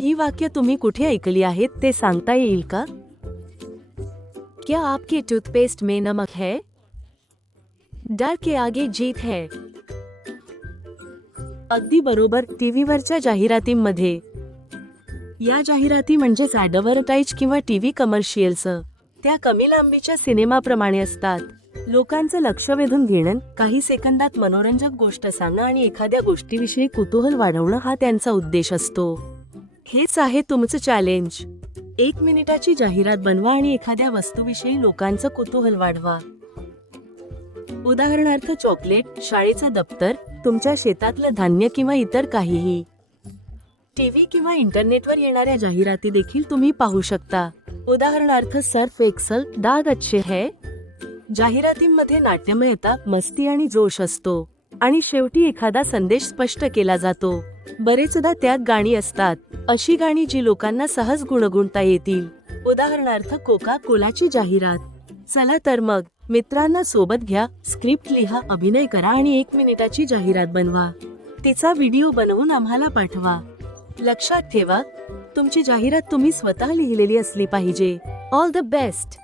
ही वाक्य तुम्ही कुठे ऐकली आहेत ते सांगता येईल का? क्या आपके टूथपेस्ट में नमक है? डर के आगे जीत है। अगदी बरोबर टीव्हीवरच्या जाहिरातींमध्ये. या जाहिराती म्हणजेच ॲडव्हर्टाईज किंवा टीव्ही कमर्शियल्स त्या कमी लांबीच्या सिनेमाप्रमाणे असतात. लोकांचं लक्ष वेधून घेणं काही सेकंदात मनोरंजक गोष्ट सांगणं आणि एखाद्या गोष्टीविषयी कुतूहल वाढवणं हा त्यांचा उद्देश असतो. हेच आहे तुमचं चॅलेंज एक मिनिटाची जाहिरात बनवा आणि एखाद्या वस्तूविषयी लोकांचं कुतूहल वाढवा. उदाहरणार्थ चॉकलेट शाळेचं दप्तर तुमच्या शेतातलं धान्य किंवा इतर काहीही. टीव्ही किंवा इंटरनेटवर येणाऱ्या जाहिराती देखील तुम्ही पाहू शकता. उदाहरणार्थ सर्फ एक्सल डाग अच्छे है. जाहिरातींमध्ये नाट्यमयता मस्ती आणि जोश असतो. आणि शेवटी एखादा संदेश स्पष्ट केला जातो. बरेचदा त्यात गाणी असतात. अशी गाणी जी लोकांना सहज गुणगुणता येतील. उदाहरणार्थ कोका कोलाची जाहिरात. चला तर मग मित्रांना सोबत घ्या स्क्रिप्ट लिहा अभिनय करा आणि एक मिनिटाची जाहिरात बनवा. तिचा व्हिडिओ बनवून आम्हाला पाठवा. लक्षात ठेवा तुमची जाहिरात तुम्ही स्वतः लिहिलेली असली पाहिजे. All the best